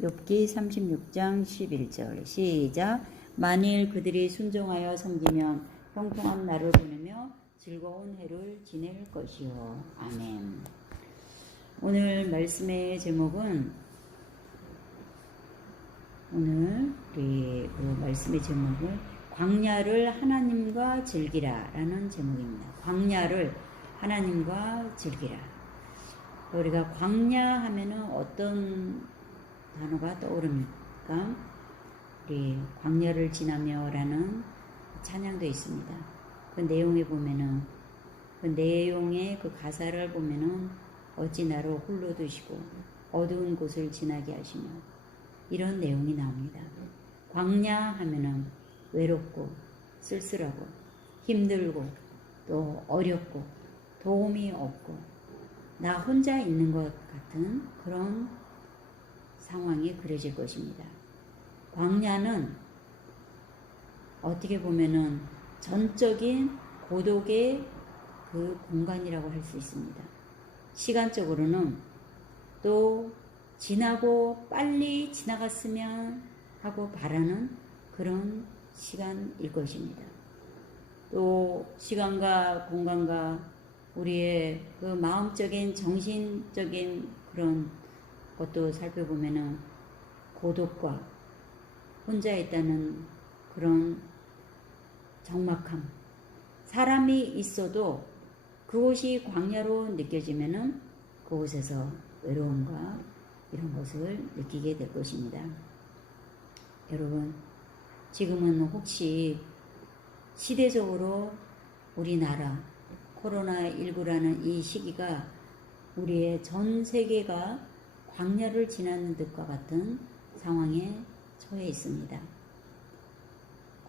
욥기 36장 11절 시작. 만일 그들이 순종하여 섬기면 형통한 날을 보내며 즐거운 해를 지낼 것이요. 아멘. 오늘 말씀의 제목은 광야를 하나님과 즐기라 라는 제목입니다. 광야를 하나님과 즐기라. 우리가 광야 하면은 어떤 단어가 떠오릅니까? 우리 광야를 지나며 라는 찬양도 있습니다. 그 내용에 보면은 그 내용의 그 가사를 보면은 어찌 나로 홀로 두시고 어두운 곳을 지나게 하시며 이런 내용이 나옵니다. 광야 하면은 외롭고 쓸쓸하고 힘들고 또 어렵고 도움이 없고 나 혼자 있는 것 같은 그런 상황이 그려질 것입니다. 광야는 어떻게 보면은 전적인 고독의 그 공간이라고 할 수 있습니다. 시간적으로는 또 지나고 빨리 지나갔으면 하고 바라는 그런 시간일 것입니다. 또 시간과 공간과 우리의 그 마음적인 정신적인 그런 것도 살펴보면은 고독과 혼자 있다는 그런 적막함, 사람이 있어도 그곳이 광야로 느껴지면은 그곳에서 외로움과 이런 것을 느끼게 될 것입니다. 여러분, 지금은 혹시 시대적으로 우리나라 코로나19라는 이 시기가 우리의 전 세계가 광야를 지나는 듯과 같은 상황에 처해 있습니다.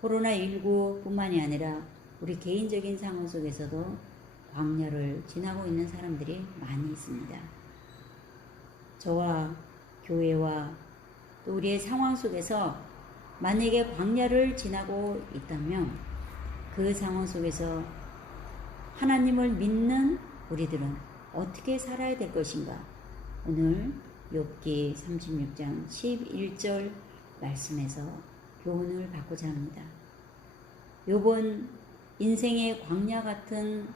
코로나19 뿐만이 아니라 우리 개인적인 상황 속에서도 광야를 지나고 있는 사람들이 많이 있습니다. 저와 교회와 또 우리의 상황 속에서 만약에 광야를 지나고 있다면 그 상황 속에서 하나님을 믿는 우리들은 어떻게 살아야 될 것인가? 오늘 욥기 36장 11절 말씀에서 교훈을 받고자 합니다. 욥은 인생의 광야 같은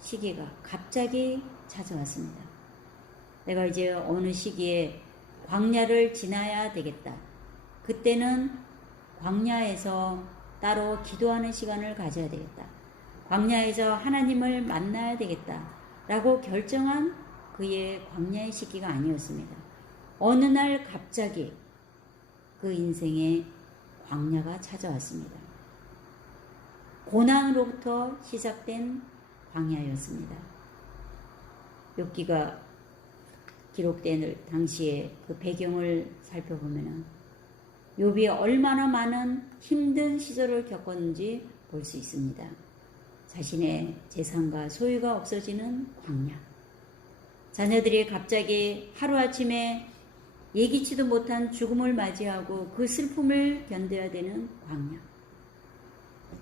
시기가 갑자기 찾아왔습니다. 내가 이제 어느 시기에 광야를 지나야 되겠다. 그때는 광야에서 따로 기도하는 시간을 가져야 되겠다. 광야에서 하나님을 만나야 되겠다. 라고 결정한 그의 광야의 시기가 아니었습니다. 어느 날 갑자기 그 인생에 광야가 찾아왔습니다. 고난으로부터 시작된 광야였습니다. 욥기가 기록된 당시의 그 배경을 살펴보면 욥이 얼마나 많은 힘든 시절을 겪었는지 볼 수 있습니다. 자신의 재산과 소유가 없어지는 광야, 자녀들이 갑자기 하루아침에 예기치도 못한 죽음을 맞이하고 그 슬픔을 견뎌야 되는 광야,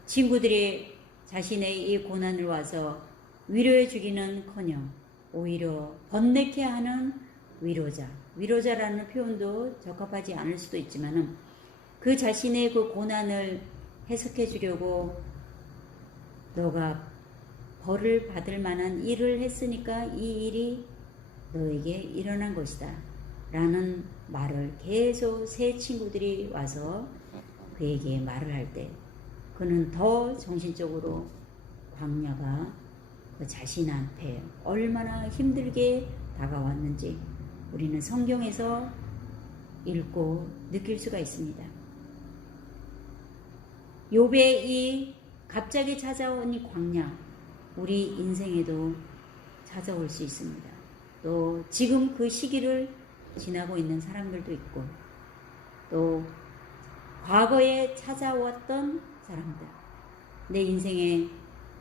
친구들이 자신의 이 고난을 와서 위로해 주기는커녕 오히려 번뇌케 하는 위로자라는 표현도 적합하지 않을 수도 있지만은 그 자신의 그 고난을 해석해 주려고 너가 벌을 받을 만한 일을 했으니까 이 일이 너에게 일어난 것이다 라는 말을 계속 새 친구들이 와서 그에게 말을 할 때 그는 더 정신적으로 광야가 그 자신한테 얼마나 힘들게 다가왔는지 우리는 성경에서 읽고 느낄 수가 있습니다. 욥의 이 갑자기 찾아온 이 광야, 우리 인생에도 찾아올 수 있습니다. 또 지금 그 시기를 지나고 있는 사람들도 있고 또 과거에 찾아왔던 사람들, 내 인생에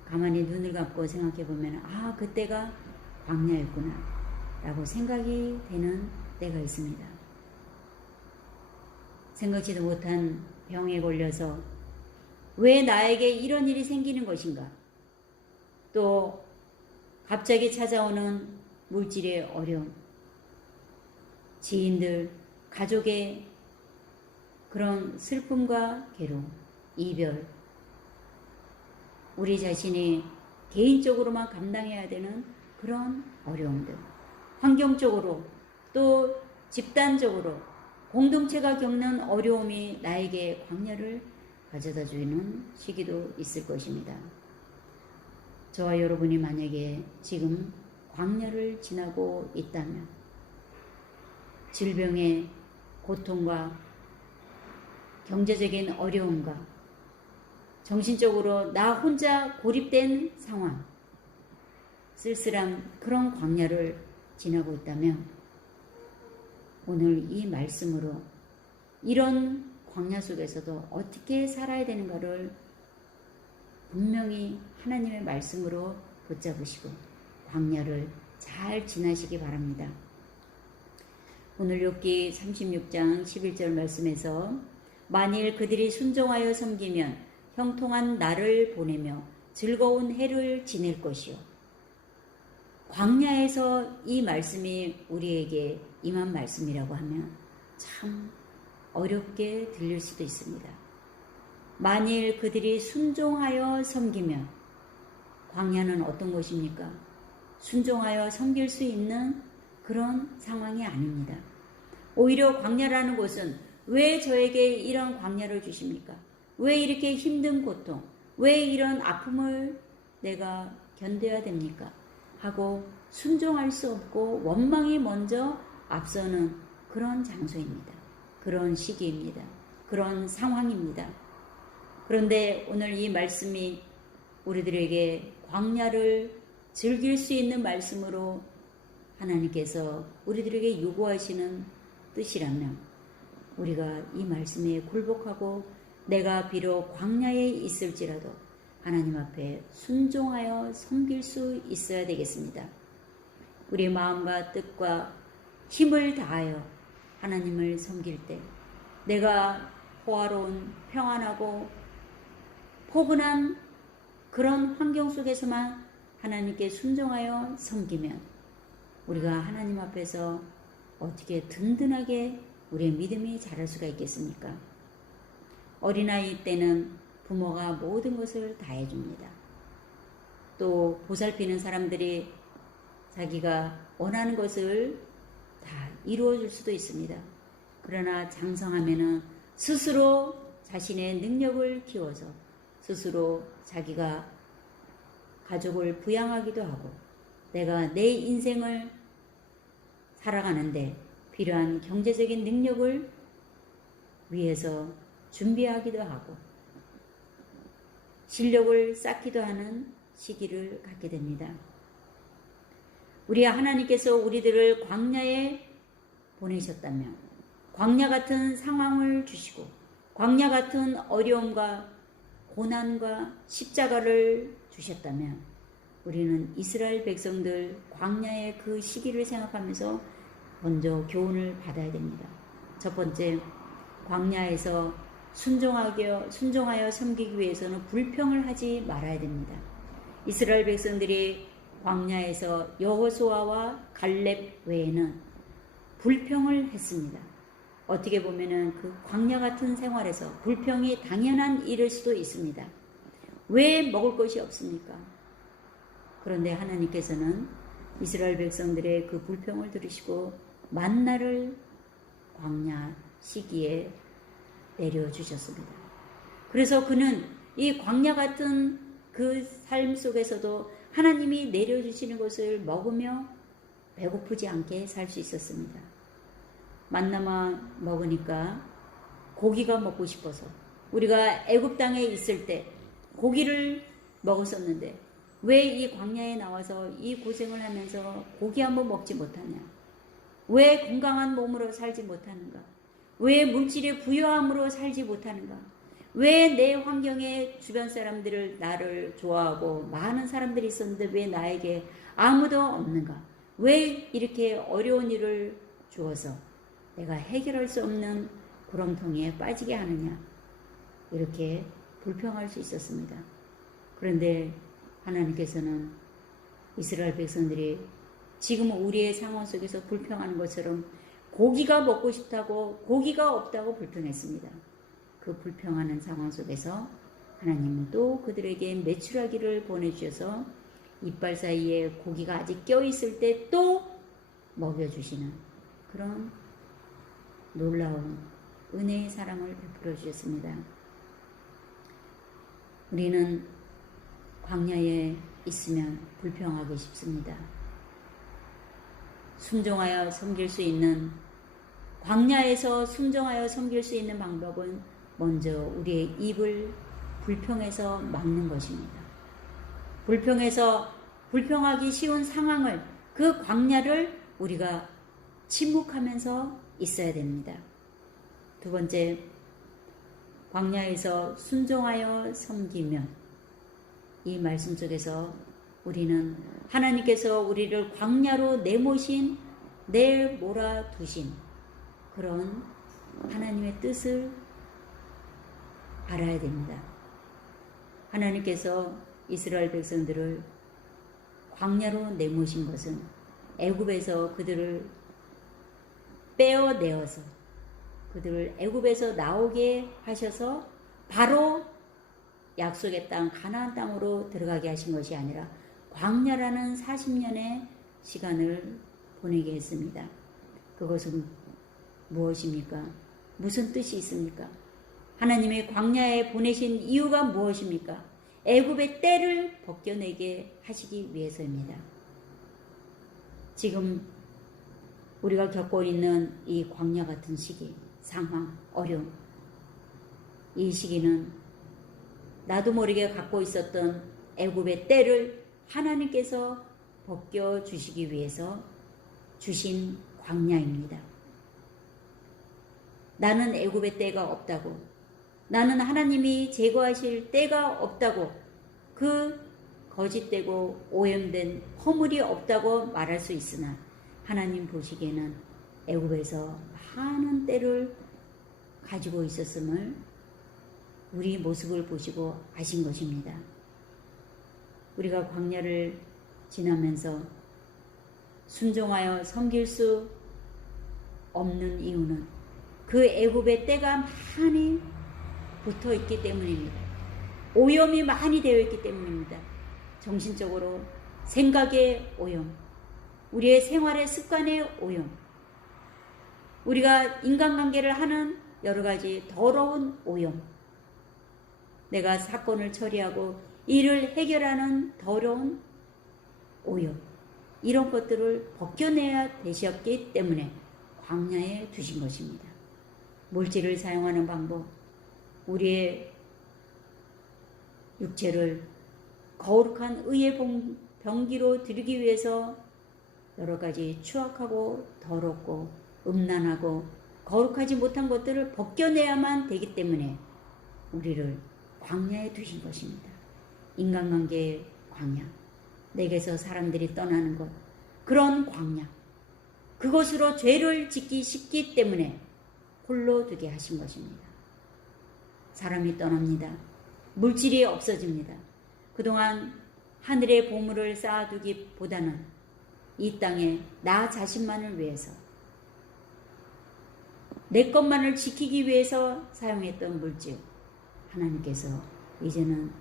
가만히 눈을 감고 생각해 보면 그때가 광야였구나 라고 생각이 되는 때가 있습니다. 생각지도 못한 병에 걸려서 왜 나에게 이런 일이 생기는 것인가? 또 갑자기 찾아오는 물질의 어려움, 지인들, 가족의 그런 슬픔과 괴로움, 이별, 우리 자신이 개인적으로만 감당해야 되는 그런 어려움들, 환경적으로 또 집단적으로 공동체가 겪는 어려움이 나에게 광야를 가져다 주는 시기도 있을 것입니다. 저와 여러분이 만약에 지금 광야를 지나고 있다면 질병의 고통과 경제적인 어려움과 정신적으로 나 혼자 고립된 상황, 쓸쓸한 그런 광야를 지나고 있다면 오늘 이 말씀으로 이런 광야 속에서도 어떻게 살아야 되는가를 분명히 하나님의 말씀으로 붙잡으시고 광야를 잘 지나시기 바랍니다. 오늘 욥기 36장 11절 말씀에서 만일 그들이 순종하여 섬기면 형통한 날을 보내며 즐거운 해를 지낼 것이요. 광야에서 이 말씀이 우리에게 임한 말씀이라고 하면 참 어렵게 들릴 수도 있습니다. 만일 그들이 순종하여 섬기면, 광야는 어떤 곳입니까? 순종하여 섬길 수 있는 그런 상황이 아닙니다. 오히려 광야라는 곳은 왜 저에게 이런 광야를 주십니까? 왜 이렇게 힘든 고통, 왜 이런 아픔을 내가 견뎌야 됩니까? 하고 순종할 수 없고 원망이 먼저 앞서는 그런 장소입니다. 그런 시기입니다. 그런 상황입니다. 그런데 오늘 이 말씀이 우리들에게 광야를 즐길 수 있는 말씀으로 하나님께서 우리들에게 요구하시는 뜻이라면 우리가 이 말씀에 굴복하고 내가 비록 광야에 있을지라도 하나님 앞에 순종하여 섬길 수 있어야 되겠습니다. 우리의 마음과 뜻과 힘을 다하여 하나님을 섬길 때 내가 호화로운 평안하고 포근한 그런 환경 속에서만 하나님께 순종하여 섬기면 우리가 하나님 앞에서 어떻게 든든하게 우리의 믿음이 자랄 수가 있겠습니까? 어린아이 때는 부모가 모든 것을 다 해줍니다. 또 보살피는 사람들이 자기가 원하는 것을 다 이루어줄 수도 있습니다. 그러나 장성하면은 스스로 자신의 능력을 키워서 스스로 자기가 가족을 부양하기도 하고 내가 내 인생을 살아가는데 필요한 경제적인 능력을 위해서 준비하기도 하고 실력을 쌓기도 하는 시기를 갖게 됩니다. 우리 하나님께서 우리들을 광야에 보내셨다면 광야 같은 상황을 주시고 광야 같은 어려움과 고난과 십자가를 주셨다면 우리는 이스라엘 백성들 광야의 그 시기를 생각하면서 먼저 교훈을 받아야 됩니다. 첫 번째, 광야에서 순종하여 섬기기 위해서는 불평을 하지 말아야 됩니다. 이스라엘 백성들이 광야에서 여호수아와 갈렙 외에는 불평을 했습니다. 어떻게 보면은 그 광야 같은 생활에서 불평이 당연한 일일 수도 있습니다. 왜 먹을 것이 없습니까? 그런데 하나님께서는 이스라엘 백성들의 그 불평을 들으시고 만나를 광야 시기에 내려주셨습니다. 그래서 그는 이 광야 같은 그 삶 속에서도 하나님이 내려주시는 것을 먹으며 배고프지 않게 살 수 있었습니다. 만나만 먹으니까 고기가 먹고 싶어서 우리가 애굽 땅에 있을 때 고기를 먹었었는데 왜 이 광야에 나와서 이 고생을 하면서 고기 한번 먹지 못하냐? 왜 건강한 몸으로 살지 못하는가? 왜 물질의 부유함으로 살지 못하는가? 왜 내 환경에 주변 사람들을 나를 좋아하고 많은 사람들이 있었는데 왜 나에게 아무도 없는가? 왜 이렇게 어려운 일을 주어서 내가 해결할 수 없는 구렁텅이에 빠지게 하느냐? 이렇게 불평할 수 있었습니다. 그런데 하나님께서는 이스라엘 백성들이 지금 우리의 상황 속에서 불평하는 것처럼 고기가 먹고 싶다고 고기가 없다고 불평했습니다. 그 불평하는 상황 속에서 하나님은 또 그들에게 메추라기를 보내주셔서 이빨 사이에 고기가 아직 껴있을 때 또 먹여주시는 그런 놀라운 은혜의 사랑을 베풀어 주셨습니다. 우리는 광야에 있으면 불평하기 쉽습니다. 순종하여 섬길 수 있는, 광야에서 순종하여 섬길 수 있는 방법은 먼저 우리의 입을 불평해서 막는 것입니다. 불평하기 쉬운 상황을, 그 광야를 우리가 침묵하면서 있어야 됩니다. 두 번째, 광야에서 순종하여 섬기면, 이 말씀 속에서 우리는 하나님께서 우리를 광야로 내몰아두신 그런 하나님의 뜻을 알아야 됩니다. 하나님께서 이스라엘 백성들을 광야로 내모신 것은 애굽에서 그들을 빼어내어서 그들을 애굽에서 나오게 하셔서 바로 약속의 땅 가나안 땅으로 들어가게 하신 것이 아니라 광야라는 40년의 시간을 보내게 했습니다. 그것은 무엇입니까? 무슨 뜻이 있습니까? 하나님의 광야에 보내신 이유가 무엇입니까? 애굽의 때를 벗겨내게 하시기 위해서입니다. 지금 우리가 겪고 있는 이 광야 같은 시기, 상황, 어려움, 이 시기는 나도 모르게 갖고 있었던 애굽의 때를 하나님께서 벗겨주시기 위해서 주신 광야입니다. 나는 애굽의 때가 없다고, 나는 하나님이 제거하실 때가 없다고, 그 거짓되고 오염된 허물이 없다고 말할 수 있으나 하나님 보시기에는 애굽에서 많은 때를 가지고 있었음을 우리 모습을 보시고 아신 것입니다. 우리가 광야를 지나면서 순종하여 섬길 수 없는 이유는 그 애굽의 때가 많이 붙어 있기 때문입니다. 오염이 많이 되어 있기 때문입니다. 정신적으로 생각의 오염, 우리의 생활의 습관의 오염, 우리가 인간관계를 하는 여러 가지 더러운 오염, 내가 사건을 처리하고 일을 해결하는 더러운 오염, 이런 것들을 벗겨내야 되셨기 때문에 광야에 두신 것입니다. 물질을 사용하는 방법, 우리의 육체를 거룩한 의의 병기로 드리기 위해서 여러 가지 추악하고 더럽고 음란하고 거룩하지 못한 것들을 벗겨내야만 되기 때문에 우리를 광야에 두신 것입니다. 인간관계의 광야, 내게서 사람들이 떠나는 것, 그런 광야, 그것으로 죄를 짓기 쉽기 때문에 홀로 두게 하신 것입니다. 사람이 떠납니다. 물질이 없어집니다. 그동안 하늘의 보물을 쌓아두기보다는 이 땅에 나 자신만을 위해서, 내 것만을 지키기 위해서 사용했던 물질, 하나님께서 이제는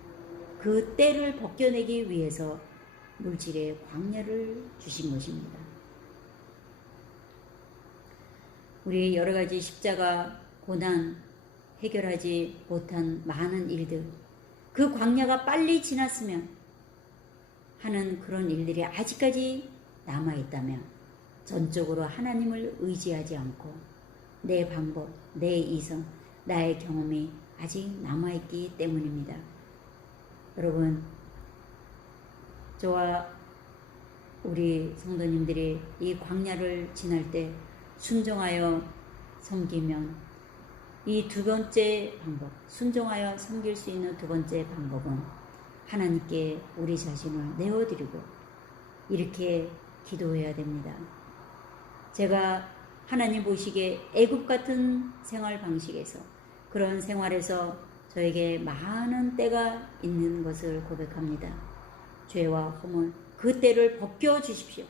그 때를 벗겨내기 위해서 물질의 광야를 주신 것입니다. 우리 여러 가지 십자가, 고난, 해결하지 못한 많은 일들, 그 광야가 빨리 지났으면 하는 그런 일들이 아직까지 남아있다면 전적으로 하나님을 의지하지 않고 내 방법, 내 이성, 나의 경험이 아직 남아있기 때문입니다. 여러분, 저와 우리 성도님들이 이 광야를 지날 때 순종하여 섬기면 이 두 번째 방법, 순종하여 섬길 수 있는 두 번째 방법은 하나님께 우리 자신을 내어드리고 이렇게 기도해야 됩니다. 제가 하나님 보시기에 애굽 같은 생활 방식에서, 그런 생활에서 저에게 많은 때가 있는 것을 고백합니다. 죄와 허물, 그 때를 벗겨주십시오.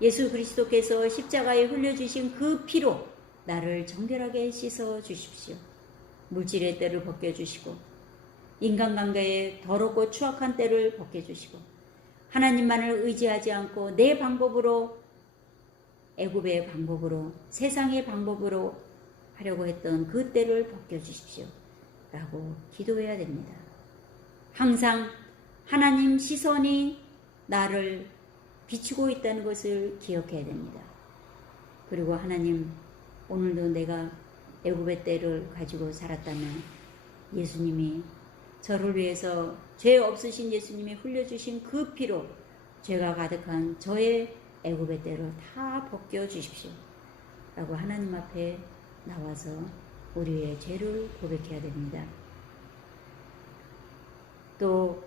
예수 그리스도께서 십자가에 흘려주신 그 피로 나를 정결하게 씻어 주십시오. 물질의 때를 벗겨주시고 인간관계의 더럽고 추악한 때를 벗겨주시고 하나님만을 의지하지 않고 내 방법으로 애굽의 방법으로 세상의 방법으로 하려고 했던 그 때를 벗겨주십시오 라고 기도해야 됩니다. 항상 하나님 시선이 나를 비추고 있다는 것을 기억해야 됩니다. 그리고 하나님, 오늘도 내가 애굽의 때를 가지고 살았다면 예수님이 저를 위해서 죄 없으신 예수님이 흘려주신 그 피로 죄가 가득한 저의 애굽의 때를 다 벗겨주십시오 라고 하나님 앞에 나와서 우리의 죄를 고백해야 됩니다. 또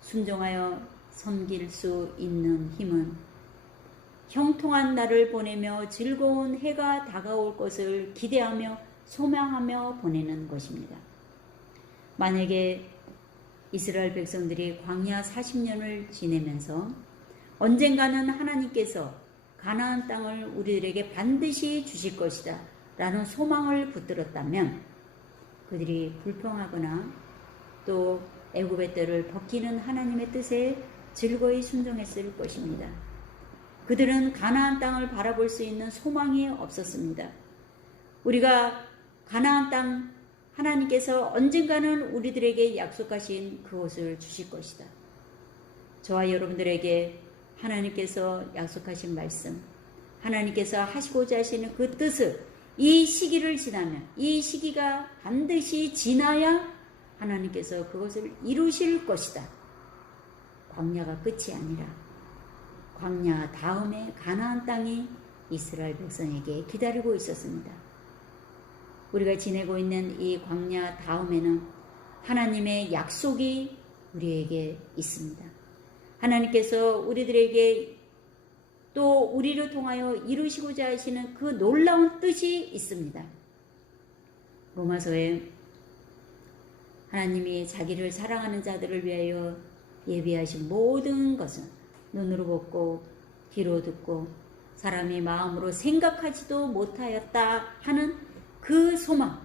순종하여 섬길 수 있는 힘은 형통한 날을 보내며 즐거운 해가 다가올 것을 기대하며 소망하며 보내는 것입니다. 만약에 이스라엘 백성들이 광야 40년을 지내면서 언젠가는 하나님께서 가나안 땅을 우리들에게 반드시 주실 것이다 라는 소망을 붙들었다면 그들이 불평하거나 또 애굽의 때를 벗기는 하나님의 뜻에 즐거이 순종했을 것입니다. 그들은 가나안 땅을 바라볼 수 있는 소망이 없었습니다. 우리가 가나안 땅 하나님께서 언젠가는 우리들에게 약속하신 그곳을 주실 것이다. 저와 여러분들에게 하나님께서 약속하신 말씀, 하나님께서 하시고자 하시는 그 뜻을 이 시기를 지나면, 이 시기가 반드시 지나야 하나님께서 그것을 이루실 것이다. 광야가 끝이 아니라 광야 다음에 가나안 땅이 이스라엘 백성에게 기다리고 있었습니다. 우리가 지내고 있는 이 광야 다음에는 하나님의 약속이 우리에게 있습니다. 하나님께서 우리들에게 또 우리를 통하여 이루시고자 하시는 그 놀라운 뜻이 있습니다. 로마서에 하나님이 자기를 사랑하는 자들을 위하여 예비하신 모든 것은 눈으로 보고 귀로 듣고 사람이 마음으로 생각하지도 못하였다 하는 그 소망,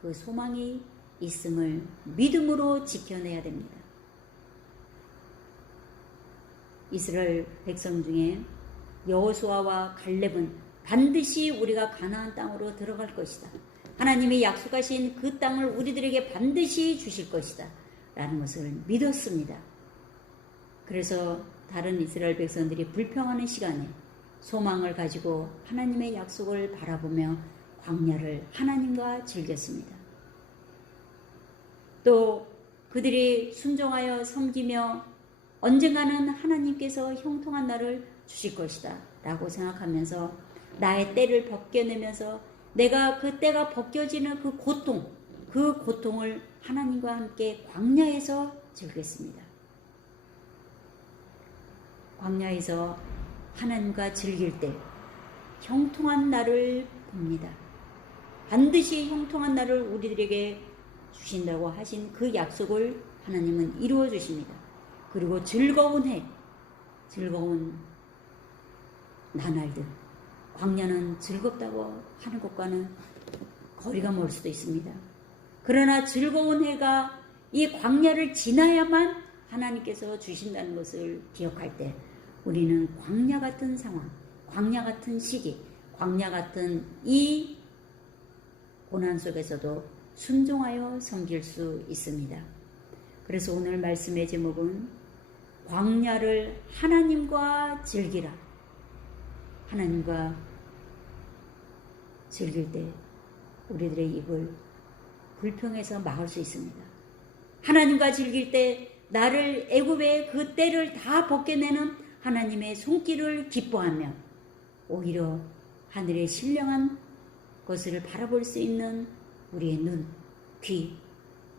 그 소망이 있음을 믿음으로 지켜내야 됩니다. 이스라엘 백성 중에 여호수아와 갈렙은 반드시 우리가 가나안 땅으로 들어갈 것이다. 하나님이 약속하신 그 땅을 우리들에게 반드시 주실 것이다 라는 것을 믿었습니다. 그래서 다른 이스라엘 백성들이 불평하는 시간에 소망을 가지고 하나님의 약속을 바라보며 광야를 하나님과 즐겼습니다. 또 그들이 순종하여 섬기며 언젠가는 하나님께서 형통한 날을 주실 것이다 라고 생각하면서 나의 때를 벗겨내면서 내가 그 때가 벗겨지는 그 고통을 하나님과 함께 광야에서 즐겼습니다. 광야에서 하나님과 즐길 때 형통한 날을 봅니다. 반드시 형통한 날을 우리들에게 주신다고 하신 그 약속을 하나님은 이루어 주십니다. 그리고 즐거운 해, 즐거운 나날들, 광야는 즐겁다고 하는 것과는 거리가 멀 수도 있습니다. 그러나 즐거운 해가 이 광야를 지나야만 하나님께서 주신다는 것을 기억할 때 우리는 광야 같은 상황, 광야 같은 시기, 광야 같은 이 고난 속에서도 순종하여 섬길 수 있습니다. 그래서 오늘 말씀의 제목은 광야를 하나님과 즐기라. 하나님과 즐길 때 우리들의 입을 불평해서 막을 수 있습니다. 하나님과 즐길 때 나를 애굽의 그 때를 다 벗겨내는 하나님의 손길을 기뻐하며 오히려 하늘의 신령한 것을 바라볼 수 있는 우리의 눈, 귀,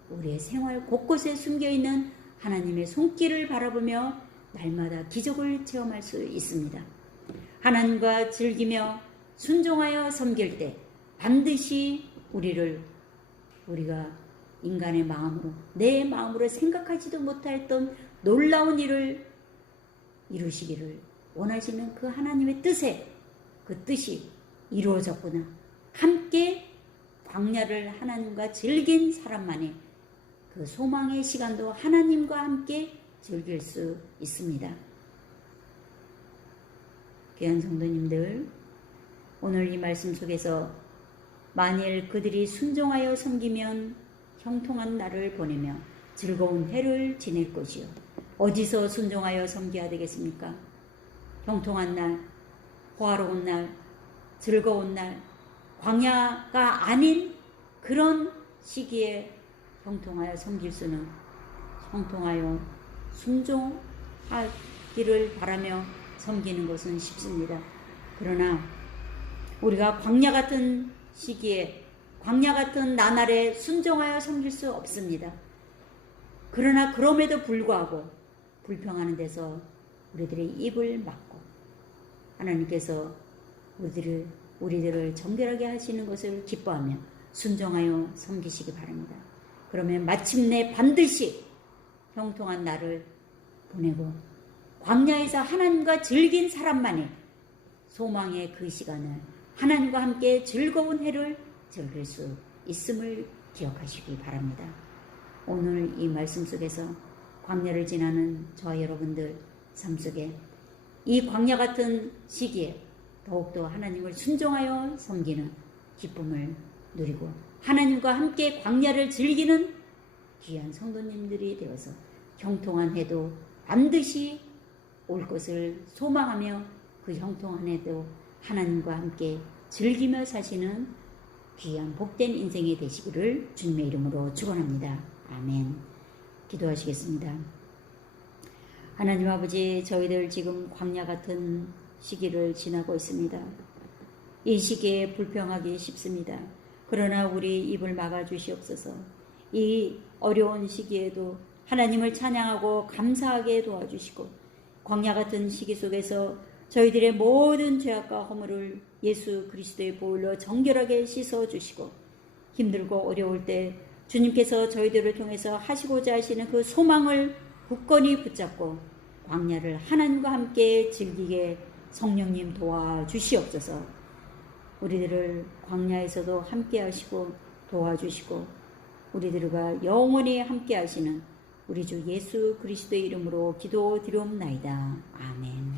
우리의 생활 곳곳에 숨겨있는 하나님의 손길을 바라보며 날마다 기적을 체험할 수 있습니다. 하나님과 즐기며 순종하여 섬길 때 반드시 우리가 인간의 마음으로 내 마음으로 생각하지도 못했던 놀라운 일을 이루시기를 원하시는 그 하나님의 뜻에 그 뜻이 이루어졌구나. 함께 광야를 하나님과 즐긴 사람만이 그 소망의 시간도 하나님과 함께 즐길 수 있습니다. 귀한 성도님들, 오늘 이 말씀 속에서 만일 그들이 순종하여 섬기면 형통한 날을 보내며 즐거운 해를 지낼 것이요. 어디서 순종하여 섬겨야 되겠습니까? 형통한 날, 호화로운 날, 즐거운 날, 광야가 아닌 그런 시기에 형통하여 섬길 수는 형통하여 순종하기를 바라며 섬기는 것은 쉽습니다. 그러나 우리가 광야 같은 시기에 광야 같은 나날에 순종하여 섬길 수 없습니다. 그러나 그럼에도 불구하고 불평하는 데서 우리들의 입을 막고 하나님께서 우리들을 정결하게 하시는 것을 기뻐하며 순종하여 섬기시기 바랍니다. 그러면 마침내 반드시 형통한 날을 보내고 광야에서 하나님과 즐긴 사람만이 소망의 그 시간을 하나님과 함께 즐거운 해를 즐길 수 있음을 기억하시기 바랍니다. 오늘 이 말씀 속에서 광야를 지나는 저와 여러분들 삶 속에 이 광야 같은 시기에 더욱더 하나님을 순종하여 섬기는 기쁨을 누리고 하나님과 함께 광야를 즐기는 귀한 성도님들이 되어서 형통한 해도 반드시 올 것을 소망하며 그 형통한 해도 하나님과 함께 즐기며 사시는 귀한 복된 인생이 되시기를 주님의 이름으로 축원합니다. 아멘. 기도하시겠습니다. 하나님 아버지, 저희들 지금 광야 같은 시기를 지나고 있습니다. 이 시기에 불평하기 쉽습니다. 그러나 우리 입을 막아 주시옵소서. 이 어려운 시기에도 하나님을 찬양하고 감사하게 도와주시고 광야 같은 시기 속에서 저희들의 모든 죄악과 허물을 예수 그리스도의 보혈로 정결하게 씻어주시고 힘들고 어려울 때 주님께서 저희들을 통해서 하시고자 하시는 그 소망을 굳건히 붙잡고 광야를 하나님과 함께 즐기게 성령님 도와주시옵소서. 우리들을 광야에서도 함께 하시고 도와주시고 우리들과 영원히 함께 하시는 우리 주 예수 그리스도의 이름으로 기도드리옵나이다. 아멘.